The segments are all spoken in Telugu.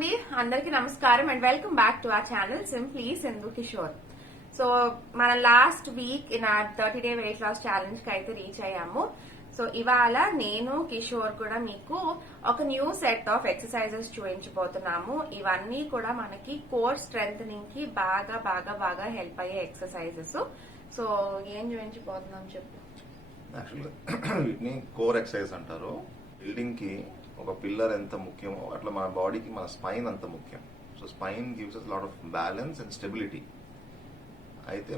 అండి, అందరికీ నమస్కారం and welcome back to our channel simply Sindhu Kishore. So మన last week in 30 day weight loss challenge కి అయితే రీచ్ అయ్యాము. సో ఇవాళ నేను కిషోర్ కూడా మీకు ఒక న్యూ సెట్ ఆఫ్ ఎక్సర్సైజెస్ చూపించబోతున్నాము. ఇవన్నీ కూడా మనకి కోర్ స్ట్రెంథనింగ్ కి బాగా బాగా బాగా హెల్ప్ అయ్యే ఎక్సర్సైజెస్. సో ఏం చూపించబోతున్నాం చెప్పు. యాక్చువల్గా వీటిని కోర్ ఎక్సర్సైజ్ అంటారు. బిల్డింగ్ కి ఒక పిల్లర్ ఎంత ముఖ్యమో అట్లా మన బాడీకి మన స్పైన్ అంత ముఖ్యం. So spine gives us lot of balance and stability. అయితే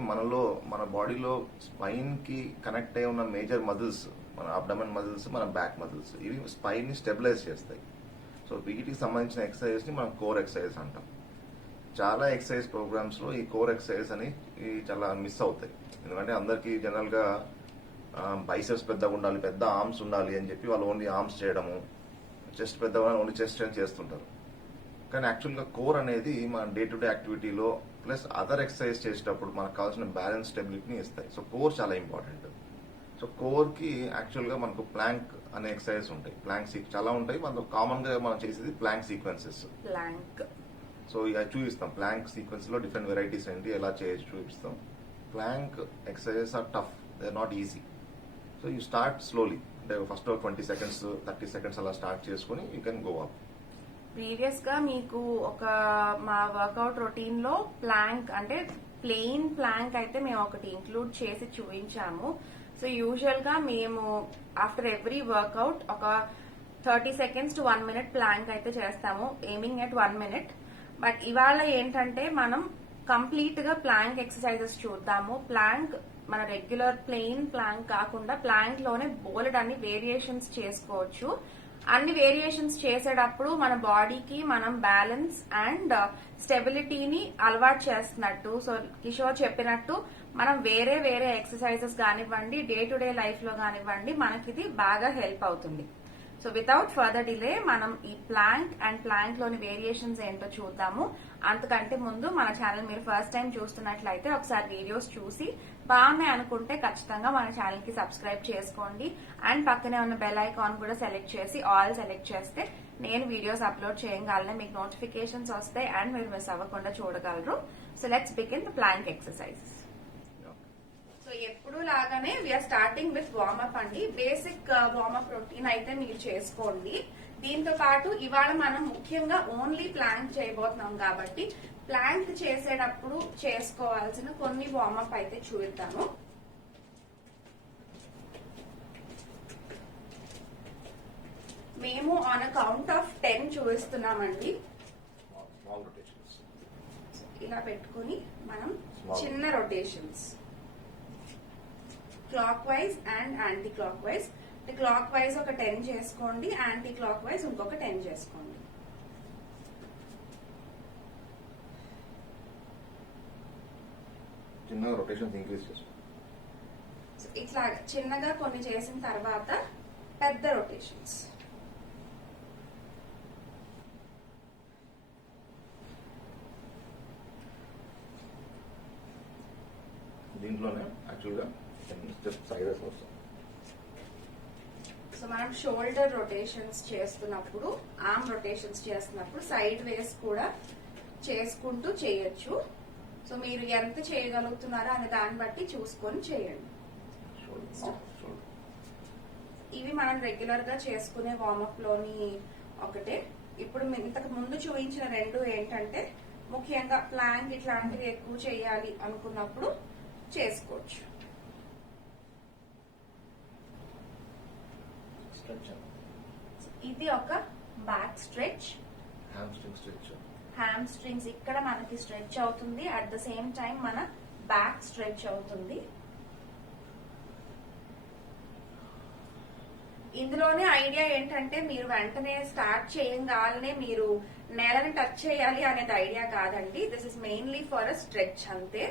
మన బాడీలో స్పైన్ కి కనెక్ట్ అయి ఉన్న మేజర్ మజిల్స్, మన అబ్డమన్ మజిల్స్, మన బ్యాక్ మజిల్స్, ఇవి స్పైన్ ని స్టెబిలైజ్ చేస్తాయి. సో వీటికి సంబంధించిన ఎక్సర్సైజ్ ని మనం కోర్ ఎక్సర్సైజ్ అంటాం. చాలా ఎక్సర్సైజ్ ప్రోగ్రామ్స్ లో ఈ కోర్ ఎక్సర్సైజ్ అని చాలా మిస్ అవుతాయి. ఎందుకంటే అందరికి జనరల్ గా బైసెప్స్ పెద్దగా ఉండాలి, పెద్ద ఆర్మ్స్ ఉండాలి అని చెప్పి వాళ్ళు ఓన్లీ ఆర్మ్స్ చేయడము, చెస్ట్ పెద్దగా ఓన్లీ చెస్ట్ అని చేస్తుంటారు. కానీ యాక్చువల్గా కోర్ అనేది మన డే టు డే యాక్టివిటీలో ప్లస్ అదర్ ఎక్సర్సైజ్ చేసేటప్పుడు మనకు కావాల్సిన బ్యాలెన్స్ స్టెబిలిటీని ఇస్తాయి. సో కోర్ చాలా ఇంపార్టెంట్. సో కోర్ కి యాక్చువల్గా మనకు ప్లాంక్ అనే ఎక్సర్సైజ్ ఉంటాయి. ప్లాంక్ చాలా ఉంటాయి. మనకు కామన్ గా మనం చేసేది ప్లాంక్ సీక్వెన్సెస్. సో ఇక చూపిస్తాం ప్లాంక్ సీక్వెన్స్ లో డిఫరెంట్ వెరైటీస్ ఏంటి, ఎలా చేయొచ్చు చూపిస్తాం. Plank exercises are tough, they are not easy. So you start slowly, అంటే ఫస్ట్ 20 seconds 30 seconds అలా స్టార్ట్ చేసుకుని you can go up. Previous గా మీకు మా వర్కౌట్ రొటీన్ లో ప్లాంక్ అంటే ప్లెయిన్ ప్లాంక్ అయితే మేము ఒకటి ఇంక్లూడ్ చేసి చూపించాము. సో యూజువల్ గా మేము ఆఫ్టర్ ఎవ్రీ వర్కౌట్ ఒక 30 seconds to 1 minute ప్లాంక్ అయితే చేస్తాము, ఎయిమింగ్ ఎట్ 1 minute. బట్ ఇవాళ ఏంటంటే మనం కంప్లీట్ గా ప్లాంక్ ఎక్సర్సైజెస్ చూద్దాము. ప్లాంక్ మన రెగ్యులర్ ప్లెయిన్ ప్లాంక్ కాకుండా ప్లాంక్ లోనే బోలెడ్ అన్ని వేరియేషన్స్ చేసుకోవచ్చు. అన్ని వేరియేషన్స్ చేసేటప్పుడు మన బాడీకి మనం బ్యాలెన్స్ అండ్ స్టెబిలిటీని అలవాటు చేస్తున్నట్టు. సో కిషోర్ చెప్పినట్టు మనం వేరే వేరే ఎక్సర్సైజెస్ కానివ్వండి, డే టు డే లైఫ్ లో కానివ్వండి, మనకి ఇది బాగా హెల్ప్ అవుతుంది. సో వితౌట్ ఫర్దర్ డిలే మనం ఈ ప్లాంక్ అండ్ ప్లాంక్ లోని వేరియేషన్స్ ఏంటో చూద్దాము. అంతకంటే ముందు మన ఛానల్ మీరు ఫస్ట్ టైం చూస్తున్నట్లయితే ఒకసారి వీడియోస్ చూసి బాగున్నాయి అనుకుంటే ఖచ్చితంగా మన ఛానల్ కి సబ్స్క్రైబ్ చేసుకోండి. అండ్ పక్కనే ఉన్న బెల్ ఐకాన్ కూడా సెలెక్ట్ చేసి ఆల్ సెలెక్ట్ చేస్తే నేను వీడియోస్ అప్లోడ్ చేయగలనే మీకు నోటిఫికేషన్స్ వస్తాయి అండ్ మీరు మిస్ అవ్వకుండా చూడగలరు. So let's begin the plank exercises. So ఎప్పుడు లాగానే వీఆర్ స్టార్టింగ్ విత్ వార్మప్ అండి. బేసిక్ వార్మప్ రొటీన్ అయితే మీరు చేసుకోండి. దీంతో పాటు ఇవాళ మనం ముఖ్యంగా ఓన్లీ ప్లాంక్ చేయబోతున్నాం కాబట్టి ప్లాంక్ చేసేటప్పుడు చేసుకోవాల్సిన కొన్ని వార్మప్ అయితే చూద్దాము. మేము ఆన్ కౌంట్ ఆఫ్ 10 చూపిస్తున్నామండి. ఇలా పెట్టుకుని మనం చిన్న rotations clock wise and anti clock wise. Clock wise ఒక 10 చేసుకోండి, యాంటీ క్లాక్ వైజ్ ఇంకొక 10 చేసుకోండి. చిన్నగా రొటేషన్స్ ఇంక్రీజ్ చేసుకోండి. ఇట్లా చిన్నగా కొన్ని చేసిన తర్వాత పెద్ద రొటేషన్స్. దీంట్లోనే యాక్చువల్గా జస్ట్ సైడ్ వస్తాం. సో మనం షోల్డర్ రొటేషన్స్ చేస్తున్నప్పుడు, ఆర్మ్ రొటేషన్స్ చేస్తున్నప్పుడు సైడ్ వేస్ కూడా చేసుకుంటూ చేయొచ్చు. సో మీరు ఎంత చేయగలుగుతున్నారో అనే దాన్ని బట్టి చూసుకొని చేయండి. ఇవి మనం రెగ్యులర్ గా చేసుకునే వార్మప్ లోని ఒకటే. ఇప్పుడు ఇంతకు ముందు చూపించిన రెండు ఏంటంటే ముఖ్యంగా ప్లాంక్ ఇట్లాంటివి ఎక్కువ చేయాలి అనుకున్నప్పుడు చేసుకోవచ్చు. ఇది ఒక బ్యాక్ స్ట్రెచ్, హ్యామ్ స్ట్రింగ్స్ ఇక్కడ మనకి స్ట్రెచ్ అవుతుంది, అట్ ద సేమ్ టైం మన బ్యాక్ స్ట్రెచ్ అవుతుంది. ఇందులోనే ఐడియా ఏంటంటే మీరు వెంటనే స్టార్ట్ చేయగానే మీరు నేలని టచ్ చేయాలి అనేది ఐడియా కాదండి. This is mainly for a stretch అంతే.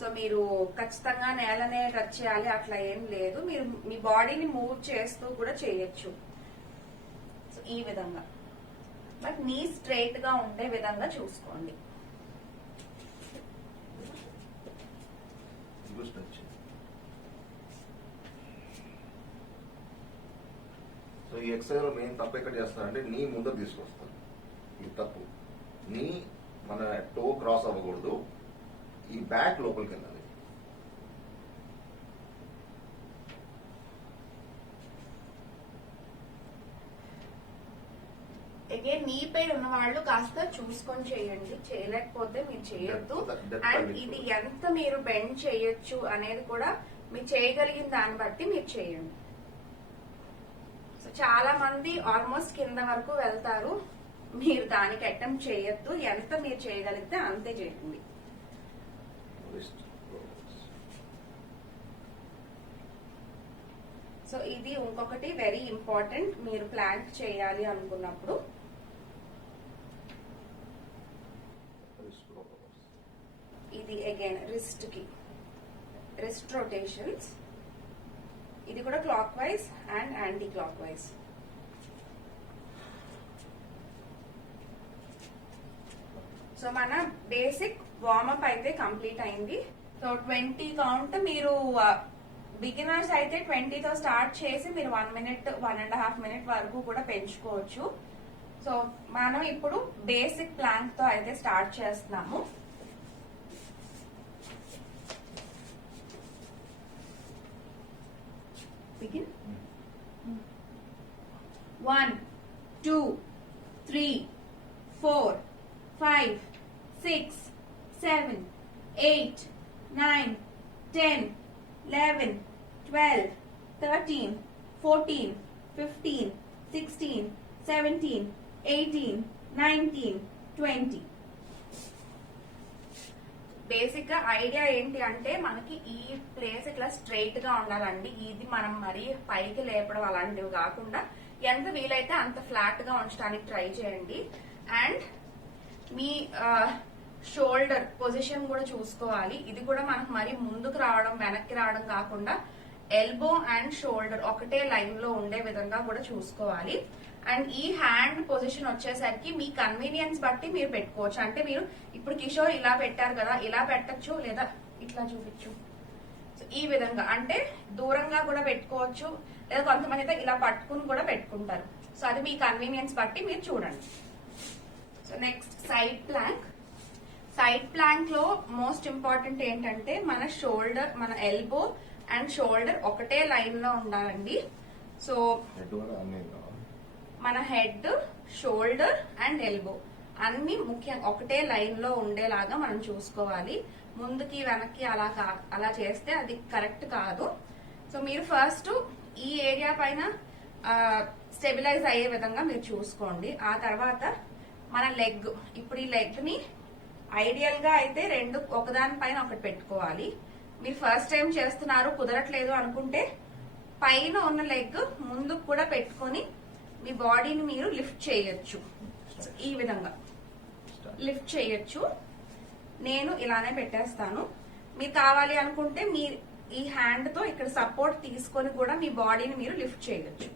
సో మీరు ఖచ్చితంగా నేలనే టచ్ చేయాలి అట్లా ఏం లేదు. మీరు మీ బాడీని మూవ్ చేస్తూ కూడా చేయొచ్చు. సో ఈ విధంగా, బట్ నీ స్ట్రైట్ గా ఉండే విధంగా చూసుకోండి. సో ఈ ఎక్సర్సైజ్ లో మెయిన్ తప్పు ఎక్కడ చేస్తారంటే నీ ముందర తీసుకొస్తారు. ఇది తప్పు. నీ మన టో క్రాస్ అవ్వకూడదు, ఈ బ్యాక్ లోపలికి వెళ్ళాలి. అగైన్ నీ పెయిన్ ఉన్న వాళ్ళు కాస్త చూసుకొని చేయండి, చేయలేకపోతే మీరు చేయొద్దు. అండ్ ఇది ఎంత మీరు బెండ్ చేయొచ్చు అనేది కూడా మీరు చేయగలిగిన దాన్ని బట్టి మీరు చేయండి. సో చాలా మంది ఆల్మోస్ట్ కింద వరకు వెళ్తారు, మీరు దానికి అటెంప్ట్ చేయొద్దు. ఎంత మీరు చేయగలిగితే అంతే చేయండి. సో ఇది ఇంకొకటి వెరీ ఇంపార్టెంట్, మీరు ప్లాంక్ చేయాలి అనుకున్నప్పుడు. ఇది అగైన్ రిస్ట్ కి రిస్ట్ రొటేషన్స్, ఇది కూడా clock wise and anti clock wise. So మన బేసిక్ వార్మప్ అయితే కంప్లీట్ అయింది. సో 20 కౌంట్ మీరు బిగినర్స్ అయితే 20తో స్టార్ట్ చేసి మీరు 1 మినిట్ 1.5 మినిట్ వరకు కూడా పెంచుకోవచ్చు. సో మనం ఇప్పుడు బేసిక్ ప్లాంక్ తో అయితే స్టార్ట్ చేస్తున్నాము. Begin. 1, 2, 3, 4, 5, 6, 7, 8, 9, 10, 11, 12, 13, 14, 15, 16, 17, 18, 19, 20. బేసిక్ గా ఐడియా ఏంటి అంటే మనకి ఈ ప్లేస్ ఇట్లా స్ట్రైట్ గా ఉండాలండి. ఇది మనం మరీ పైకి లేపడం అలాంటివి కాకుండా ఎంత వీలైతే అంత ఫ్లాట్ గా ఉంచడానికి ట్రై చేయండి. అండ్ మీ షోల్డర్ పొజిషన్ కూడా చూసుకోవాలి. ఇది కూడా మనకు మరీ ముందుకు రావడం వెనక్కి రావడం కాకుండా ఎల్బో అండ్ షోల్డర్ ఒకటే లైన్ లో ఉండే విధంగా కూడా చూసుకోవాలి. అండ్ ఈ హ్యాండ్ పొజిషన్ వచ్చేసరికి మీ కన్వీనియన్స్ బట్టి మీరు పెట్టుకోవచ్చు. అంటే మీరు ఇప్పుడు కిషోర్ ఇలా పెట్టారు కదా, ఇలా పెట్టచ్చు, లేదా ఇట్లా చూపించు. సో ఈ విధంగా అంటే దూరంగా కూడా పెట్టుకోవచ్చు, లేదా కొంతమంది అయితే ఇలా పట్టుకుని కూడా పెట్టుకుంటారు. సో అది మీ కన్వీనియన్స్ బట్టి మీరు చూడండి. So next side Planck. Side Planck లో మోస్ట్ ఇంపార్టెంట్ ఏంటంటే మన షోల్డర్, మన ఎల్బో అండ్ షోల్డర్ ఒకటే లైన్ లో ఉండాలండి. సో మన హెడ్, షోల్డర్ అండ్ ఎల్బో అన్ని ముఖ్యంగా ఒకటే లైన్ లో ఉండేలాగా మనం చూసుకోవాలి. ముందుకి వెనక్కి అలా చేస్తే అది కరెక్ట్ కాదు. సో మీరు ఫస్ట్ ఈ ఏరియా పైన స్టెబిలైజ్ అయ్యే విధంగా మీరు చూసుకోండి. ఆ తర్వాత మన లెగ్, ఇప్పుడు ఈ లెగ్ ని ఐడియల్ గా అయితే రెండు ఒకదాని పైన ఒకటి పెట్టుకోవాలి. మీరు ఫస్ట్ టైం చేస్తున్నారు కుదరట్లేదు అనుకుంటే పైన ఉన్న లెగ్ ముందుకు కూడా పెట్టుకొని మీ బాడీని మీరు లిఫ్ట్ చేయొచ్చు. ఈ విధంగా లిఫ్ట్ చేయొచ్చు. నేను ఇలానే పెట్టేస్తాను. మీరు కావాలి అనుకుంటే మీ ఈ హ్యాండ్ తో ఇక్కడ సపోర్ట్ తీసుకొని కూడా మీ బాడీని మీరు లిఫ్ట్ చేయొచ్చు.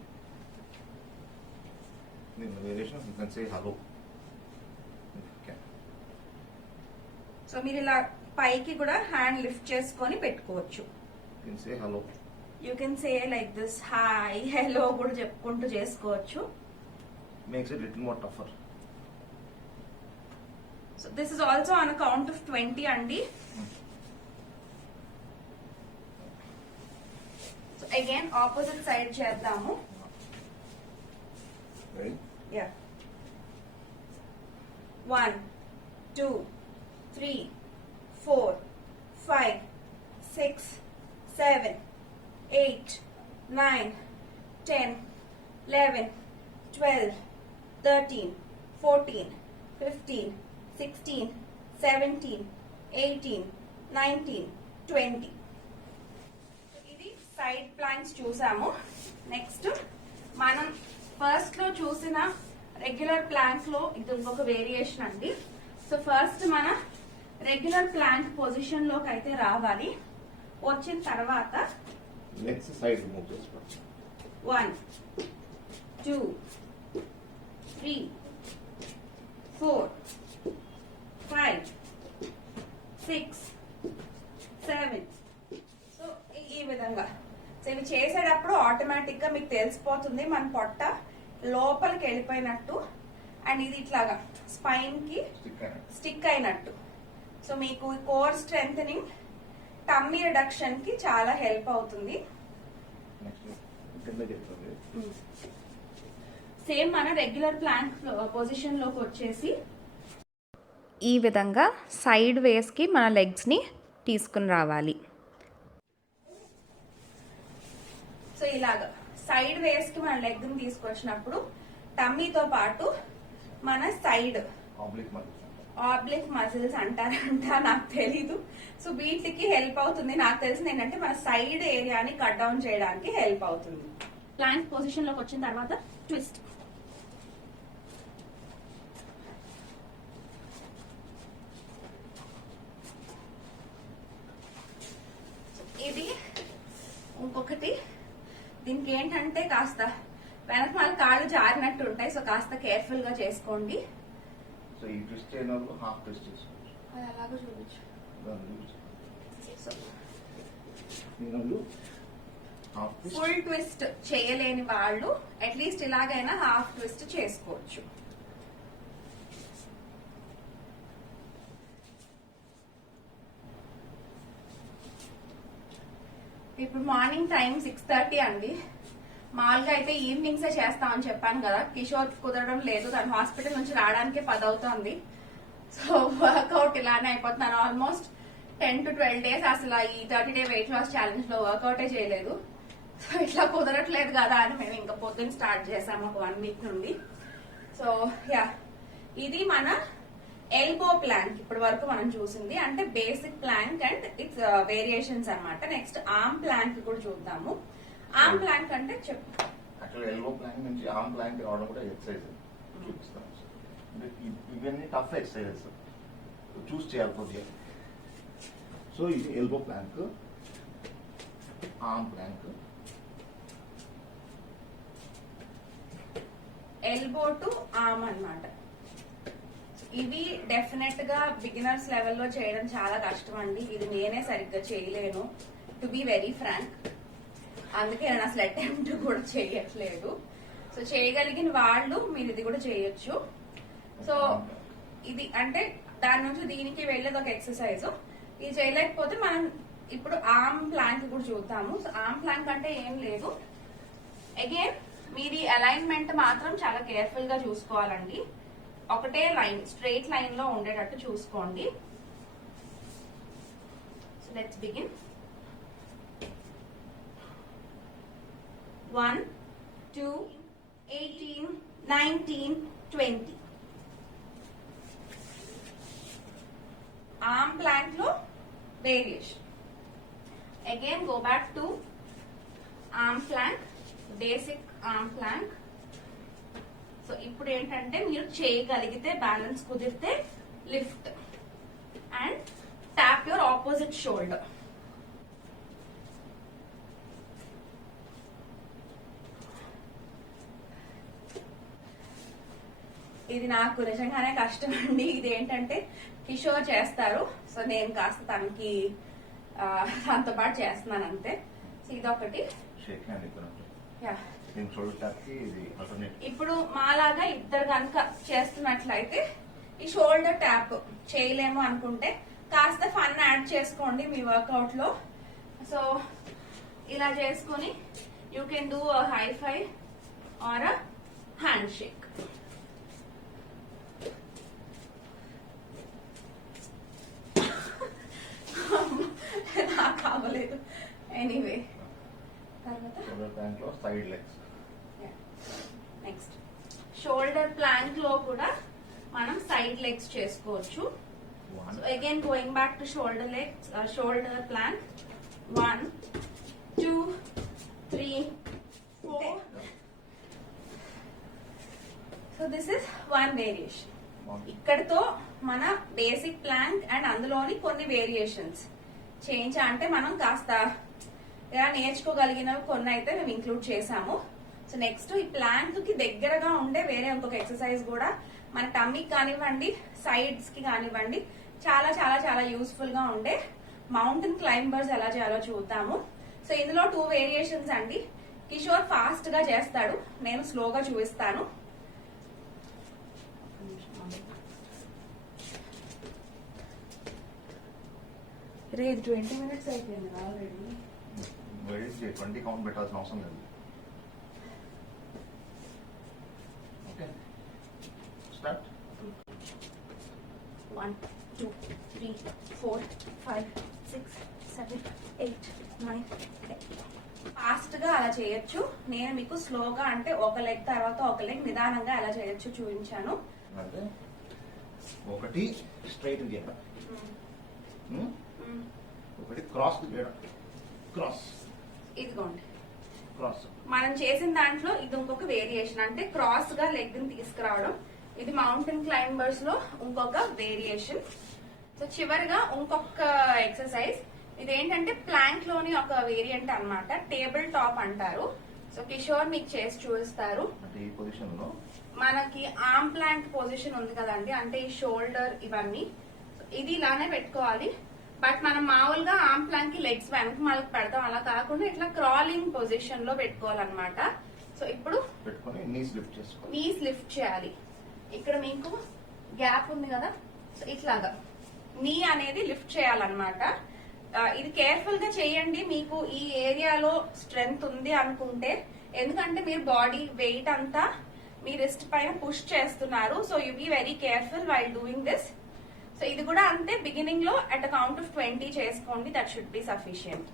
సో మీరు ఇలా పైకి కూడా హ్యాండ్ లిఫ్ట్ చేసుకొని పెట్టుకోవచ్చు. You can say like this, hi, hello కూడా చెప్పుకుంటూ చేసుకోవచ్చు. Makes it little more టఫర్. So this is also on count of 20 అండి. సో అగైన్ ఆపోజిట్ సైడ్ చేద్దాము. యా 1, 2, 3, 4, 5, 6, 7, 8, 9, 10, 11, 12, 13, 14, 15, 16, 17, 18, 19, 20. ఇది సైడ్ ప్లాంక్స్ చూసాము. నెక్స్ట్ మనం ఫస్ట్ లో చూసిన రెగ్యులర్ ప్లాంక్ లో ఇది ఇంకొక వేరియేషన్ అండి. సో ఫస్ట్ మన రెగ్యులర్ ప్లాంక్ పొజిషన్ లోకి అయితే రావాలి. వచ్చిన తర్వాత నెక్స్ట్ సైడ్ మూవ్ చేసుకోండి. 1, 2, 3, 4, 5, 6, 7. సో ఈ విధంగా. సో ఇవి చేసేటప్పుడు ఆటోమేటిక్ గా మీకు తెలిసిపోతుంది మన పొట్ట లోపలికి వెళ్ళిపోయినట్టు. అండ్ ఇది ఇట్లాగా స్పైన్ కి స్టిక్ అయినట్టు. సో మీకు కోర్ స్ట్రెంథనింగ్, టమ్మీ రిడక్షన్ కి చాలా హెల్ప్ అవుతుంది. సేమ్ మన రెగ్యులర్ ప్లాంక్ పొజిషన్ లోకి వచ్చేసి ఈ విధంగా సైడ్ వేస్ కి మన లెగ్స్ ని తీసుకుని రావాలి. సో ఇలాగా సైడ్ వేస్ కి మన లెగ్ ని తీసుకొచ్చినప్పుడు టమ్మీతో పాటు మన సైడ్ ఆబ్లిక్ మజిల్స్ అంటారంట, నాకు తెలీదు. సో వీటికి హెల్ప్ అవుతుంది. నాకు తెలిసింది ఏంటంటే మన సైడ్ ఏరియాని కట్ డౌన్ చేయడానికి హెల్ప్ అవుతుంది. ప్లాంక్ పొజిషన్ లోకి వచ్చిన తర్వాత ట్విస్ట్. ఇది ఇంకొకటి. దీనికి ఏంటంటే కాస్త వెనకమాల కాళ్ళు జారినట్టు ఉంటాయి. సో కాస్త కేర్ఫుల్ గా చేసుకోండి. సో ఈ ట్విస్ట్ అయినప్పుడు హాఫ్ ట్విస్ట్ చేసుకోవచ్చు. అది అలాగే చూడొచ్చు. ఫుల్ ట్విస్ట్ చేయలేని వాళ్ళు అట్లీస్ట్ ఇలాగైనా హాఫ్ ట్విస్ట్ చేసుకోవచ్చు. ఇప్పుడు మార్నింగ్ టైం 6:30 అండి. మామూలుగా అయితే ఈవినింగ్సే చేస్తామని చెప్పాను కదా. కిషోర్ కుదరడం లేదు, తను హాస్పిటల్ నుంచి రావడానికే 10 అవుతోంది. సో వర్కౌట్ ఇలానే అయిపోతున్నాను. ఆల్మోస్ట్ 10 to 12 days అసలు ఈ 30-day వెయిట్ లాస్ ఛాలెంజ్ లో వర్కౌటే చేయలేదు. సో ఇట్లా కుదరట్లేదు కదా అని మేము ఇంకా పొద్దున్న స్టార్ట్ చేసాము ఒక 1 week నుండి. సో యా, ఇది మన ఎల్బో ప్లాంక్ ఇప్పటి వరకు మనం చూసింది. అంటే basic plank and its variations అన్నమాట. నెక్స్ట్ ఆర్మ్ ప్లాంక్ కూడా చూద్దాము. ఆర్మ్ ప్లాంక్ అంటే చెప్పు. యాక్చువల్లీ ఎల్బో ప్లాంక్ నుంచి ఆర్మ్ ప్లాంక్ రావడం కూడా ఎక్సర్సైజ్ చూపిస్తాను. ఇవన్నీ టఫ్ ఎక్సర్సైజెస్ చూస్ చేయాలి కొద్దిగా. సో ఇది elbow plank, arm plank, elbow to arm అన్నమాట. ఇవి డెఫినెట్ గా బిగినర్స్ లెవెల్లో చేయడం చాలా కష్టం అండి. ఇది నేనే సరిగ్గా చేయలేను, టు బి వెరీ ఫ్రాంక్. అందుకే నేను అసలు అటెంప్ట్ కూడా చేయట్లేదు. సో చేయగలిగిన వాళ్ళు మీరు ఇది కూడా చేయొచ్చు. సో ఇది అంటే దాని నుంచి దీనికి వెళ్ళేది ఒక ఎక్సర్సైజ్. ఇది చేయలేకపోతే మనం ఇప్పుడు ఆర్మ్ ప్లాంక్ కూడా చూద్దాము. సో ఆర్మ్ ప్లాంక్ అంటే ఏం లేదు, అగైన్ మీది అలైన్మెంట్ మాత్రం చాలా కేర్ఫుల్ గా చూసుకోవాలండి. ఒకటే లైన్, స్ట్రైట్ లైన్ లో ఉండేటట్టు చూసుకోండి. So let's begin. 1, 2, 18, 19, 20. Arm plank లో variation. Again go back to arm plank, basic arm plank. So ఇప్పుడు ఏంటంటే మీరు చేయగలిగితే, బ్యాలెన్స్ కుదిరితే lift and tap your opposite shoulder. ఇది నాకు నిజంగానే కష్టం అండి. ఇది ఏంటంటే కిషోర్ చేస్తారు, సో నేను కాస్త తనకి తనతో పాటు చేస్తున్నాను అంతే. సో ఇదొకటి. ఇప్పుడు మాలాగా ఇద్దరు కనుక చేస్తున్నట్లయితే ఈ షోల్డర్ ట్యాప్ చేయలేము అనుకుంటే కాస్త ఫన్ యాడ్ చేసుకోండి మీ వర్కౌట్ లో. సో ఇలా చేసుకుని you can do a high five or a hand shake. నాకు కావలేదు. Anyway, side legs. Next shoulder plank లో కూడా మనం సైడ్ లెగ్స్ చేసుకోవచ్చు. So again going back to shoulder legs, shoulder plank. 1, 2, 3, 4. So this is 1 variation. ఇక్కడతో మన బేసిక్ ప్లాంక్ అండ్ అందులోని కొన్ని వేరియేషన్స్ చేయించా అంటే మనం కాస్త ఇలా నేర్చుకోగలిగినవి కొన్ని అయితే మేము ఇంక్లూడ్ చేసాము. సో నెక్స్ట్ ఈ ప్లాంక్ కి దగ్గరగా ఉండే వేరే ఇంకొక ఎక్సర్సైజ్ కూడా మన టమ్మీకి కానివ్వండి, సైడ్స్ కి కానివ్వండి, చాలా చాలా చాలా యూస్ఫుల్ గా ఉండే మౌంటైన్ క్లైంబర్స్ ఎలా చేయాలో చూద్దాము. సో ఇందులో 2 వేరియేషన్స్ అండి. కిషోర్ ఫాస్ట్ గా చేస్తాడు, నేను స్లోగా చూపిస్తాను. రే ఇది 20 minutes అయిపోయింది ఆల్రెడీ. వెయిట్ చేయి, 20 కౌంట్ పెట్టాల్సిన అవసరం లేదు. Okay start. 1 2 3 4 5 6 7 8 9 10. ఫాస్ట్ గా అలా చేయొచ్చు. నేను మీకు స్లోగా అంటే ఒక లెగ్ తర్వాత ఒక లెగ్ నిదానంగా ఎలా చేయొచ్చు చూపించాను. అంటే ఒకటి స్ట్రైట్ గీయడం, ఒకటి క్రాస్ గీయడం, క్రాస్ ఇదిగోండి క్రాస్. మనం చేసిన దాంట్లో ఇది ఇంకొక వేరియేషన్, అంటే క్రాస్ గా లెగ్ ని తీసుకురావడం. ఇది మౌంటైన్ క్లైంబర్స్ లో ఇంకొక వేరియేషన్. సో చివరిగా ఇంకొక ఎక్సర్సైజ్, ఇదేంటంటే ప్లాంక్ లోని ఒక వేరియంట్ అన్నమాట, టేబుల్ టాప్ అంటారు. సో కిషోర్ మీకు చేసి చూపిస్తారు. అంటే ఈ పొజిషన్ లో మనకి ఆర్మ్ ప్లాంక్ పొజిషన్ ఉంది కదండి, అంటే ఈ షోల్డర్ ఇవన్నీ ఇది ఇలానే పెట్టుకోవాలి. బట్ మనం మామూలుగా ఆర్మ్ ప్లాంక్ కి లెగ్స్ వెనక మనకు పెడతాం, అలా కాకుండా ఇట్లా క్రాలింగ్ పొజిషన్ లో పెట్టుకోవాలన్నమాట. సో ఇప్పుడు పెట్టుకొని నీస్ లిఫ్ట్ చేసుకోవాలి. నీస్ లిఫ్ట్ చేయాలి. ఇక్కడ మీకు గ్యాప్ ఉంది కదా, సో ఇట్లాగా నీ అనేది లిఫ్ట్ చేయాలన్నమాట. ఇది కేర్ఫుల్ గా చేయండి. మీకు ఈ ఏరియాలో స్ట్రెంగ్త్ ఉంది అనుకుంటే, ఎందుకంటే మీరు బాడీ వెయిట్ అంతా మీ రిస్ట్ పైన పుష్ చేస్తున్నారు. So you be very careful while doing this. So ఇది కూడా అంతే, బిగినింగ్ లో అట్ కౌంట్ ఆఫ్ 20 చేసుకోండి, that should be sufficient.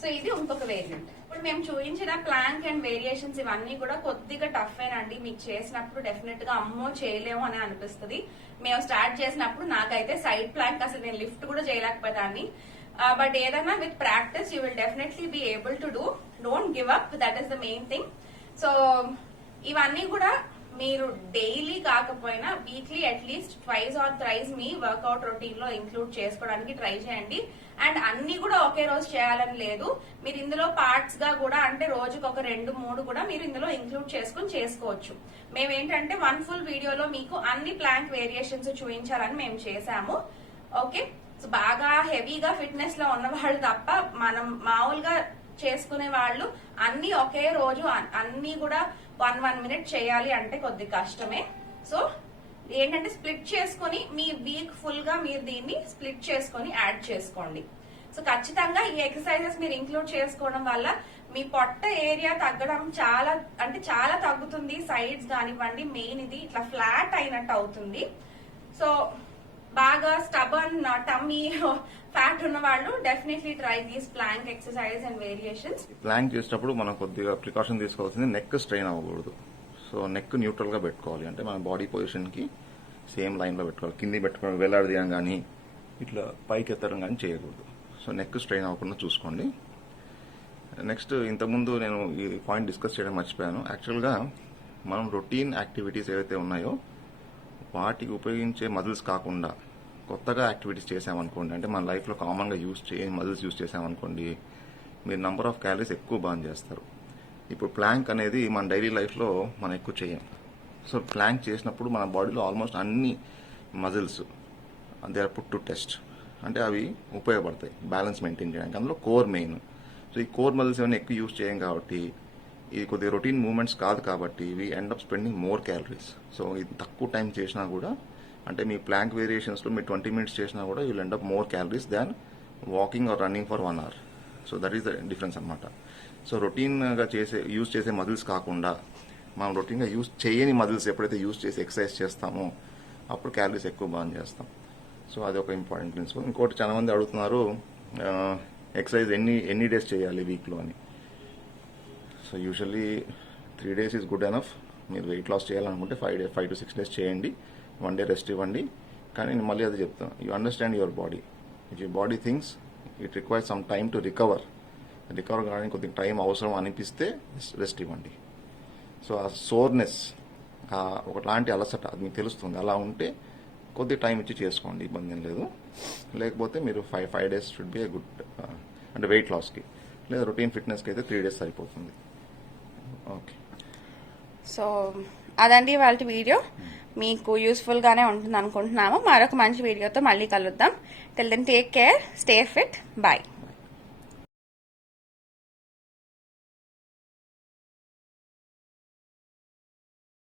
So ఇది ఇంకొక వేరియంట్. ఇప్పుడు మేము చూపించిన ప్లాంక్ అండ్ వేరియేషన్స్ ఇవన్నీ కూడా కొద్దిగా టఫ్ అండి. మీకు చేసినప్పుడు డెఫినెట్ గా అమ్మో చేయలేము అని అనిపిస్తుంది. మేము స్టార్ట్ చేసినప్పుడు నాకైతే సైడ్ ప్లాంక్ అసలు నేను లిఫ్ట్ కూడా చేయలేకపోయేదాన్ని. బట్ ఏదైనా with practice you will definitely be able to do. Don't give up, that is the main thing. So ఇవన్నీ కూడా మీరు డైలీ కాకపోయినా weekly at least twice or thrice మీ వర్కౌట్ రొటీన్ లో ఇంక్లూడ్ చేసుకోవడానికి ట్రై చేయండి. అండ్ అన్ని కూడా ఒకే రోజు చేయాలని లేదు, మీరు ఇందులో పార్ట్స్ గా కూడా అంటే రోజుకి ఒక 2-3 కూడా మీరు ఇందులో ఇంక్లూడ్ చేసుకుని చేసుకోవచ్చు. మేమేంటంటే 1 ఫుల్ వీడియోలో మీకు అన్ని ప్లాంక్ వేరియేషన్స్ చూపించాలని మేము చేశాము. ఓకే, సో బాగా హెవీగా ఫిట్నెస్ లో ఉన్న వాళ్ళు తప్ప మనం మామూలుగా చేసుకునే వాళ్ళు అన్ని ఒకే రోజు అన్ని కూడా 1 minute చేయాలి అంటే కొద్ది కష్టమే. సో ఏంటంటే స్ప్లిట్ చేసుకుని మీ వీక్ ఫుల్ గా మీరు దీన్ని స్ప్లిట్ చేసుకుని యాడ్ చేసుకోండి. సో ఖచ్చితంగా ఈ ఎక్సర్సైజెస్ మీరు ఇంక్లూడ్ చేసుకోవడం వల్ల మీ పొట్ట ఏరియా తగ్గడం చాలా తగ్గుతుంది. సైడ్స్ కానివ్వండి, మెయిన్ ఇది ఇట్లా ఫ్లాట్ అయినట్టు అవుతుంది. సో బాగా స్టబర్న్ టమ్మీ ఫ్యాట్ ఉన్న వాళ్ళు definitely try these plank exercise and variations. Plank చేసేటప్పుడు మనం కొద్దిగా ప్రికాషన్ తీసుకోవాల్సింది, నెక్ స్ట్రెయిన్ అవ్వకూడదు. సో నెక్ న్యూట్రల్ గా పెట్టుకోవాలి, అంటే మన బాడీ పొజిషన్ కి సేమ్ లైన్ లో పెట్టుకోవాలి. కింది పెట్టుకోవడం, వేలాడదీయడం కానీ ఇట్లా పైకి ఎత్తడం కానీ చేయకూడదు. సో నెక్ స్ట్రెయిన్ అవ్వకుండా చూసుకోండి. నెక్స్ట్, ఇంతకుముందు నేను ఈ పాయింట్ డిస్కస్ చేయడం మర్చిపోయాను. యాక్చువల్గా మనం రొటీన్ యాక్టివిటీస్ ఏవైతే ఉన్నాయో వాటికి ఉపయోగించే మజిల్స్ కాకుండా కొత్తగా యాక్టివిటీస్ చేసామనుకోండి, అంటే మన లైఫ్లో కామన్గా మజిల్స్ యూజ్ చేసామనుకోండి, మీరు నంబర్ ఆఫ్ క్యాలరీస్ ఎక్కువ బర్న్ చేస్తారు. ఇప్పుడు ప్లాంక్ అనేది మన డైలీ లైఫ్లో మనం ఎక్కువ చేయం. సో ప్లాంక్ చేసినప్పుడు మన బాడీలో ఆల్మోస్ట్ అన్ని muscles they are put to test, అంటే అవి ఉపయోగపడతాయి బ్యాలెన్స్ మెయింటైన్ చేయడానికి. అందులో కోర్ మెయిన్. సో ఈ కోర్ మజిల్స్ ఏమైనా ఎక్కువ యూజ్ చేయం కాబట్టి, ఇది కొద్దిగా రొటీన్ మూవ్మెంట్స్ కాదు కాబట్టి we end up spending more calories. So ఇది తక్కువ టైం చేసినా కూడా, అంటే మీ ప్లాంక్ వేరియేషన్స్లో మీరు 20 minutes చేసినా కూడా you will end up more calories than walking are running for 1 hour. So that is the difference అనమాట. సో రొటీన్గా యూజ్ చేసే మజిల్స్ కాకుండా మనం రొటీన్గా యూజ్ చేయని మజిల్స్ ఎప్పుడైతే యూజ్ చేసి ఎక్సర్సైజ్ చేస్తామో అప్పుడు క్యాలరీస్ ఎక్కువ బర్న్ చేస్తాం. సో అది ఒక ఇంపార్టెంట్ ప్రిన్సిపల్. ఇంకోటి, చాలా మంది అడుగుతున్నారు ఎక్సర్సైజ్ ఎన్ని డేస్ చేయాలి వీక్లో అని. So usually 3 days is good enough. మీరు వెయిట్ లాస్ చేయాలనుకుంటే 5 to 6 days చేయండి, 1 day రెస్ట్ ఇవ్వండి. కానీ నేను మళ్ళీ అది చెప్తాను, you understand your body. If your body things it requires some time to recover కానీ కొద్దిగా టైం అవసరం అనిపిస్తే రెస్ట్ ఇవ్వండి. సో ఆ సోర్నెస్, ఒకలాంటి అలసట అది మీకు తెలుస్తుంది. అలా ఉంటే కొద్దిగా టైం ఇచ్చి చేసుకోండి, ఇబ్బంది ఏం లేదు. లేకపోతే మీరు 5 days should be a good, అంటే వెయిట్ లాస్కి. లేదా రొటీన్ ఫిట్నెస్కి అయితే 3 days సరిపోతుంది. ఓకే, సో అదండి వాళ్ళ వీడియో. మీకు యూస్ఫుల్ గానే ఉంటుంది అనుకుంటున్నాము. మరొక మంచి వీడియోతో మళ్ళీ కలుద్దాం. Till then take care, stay fit, bye.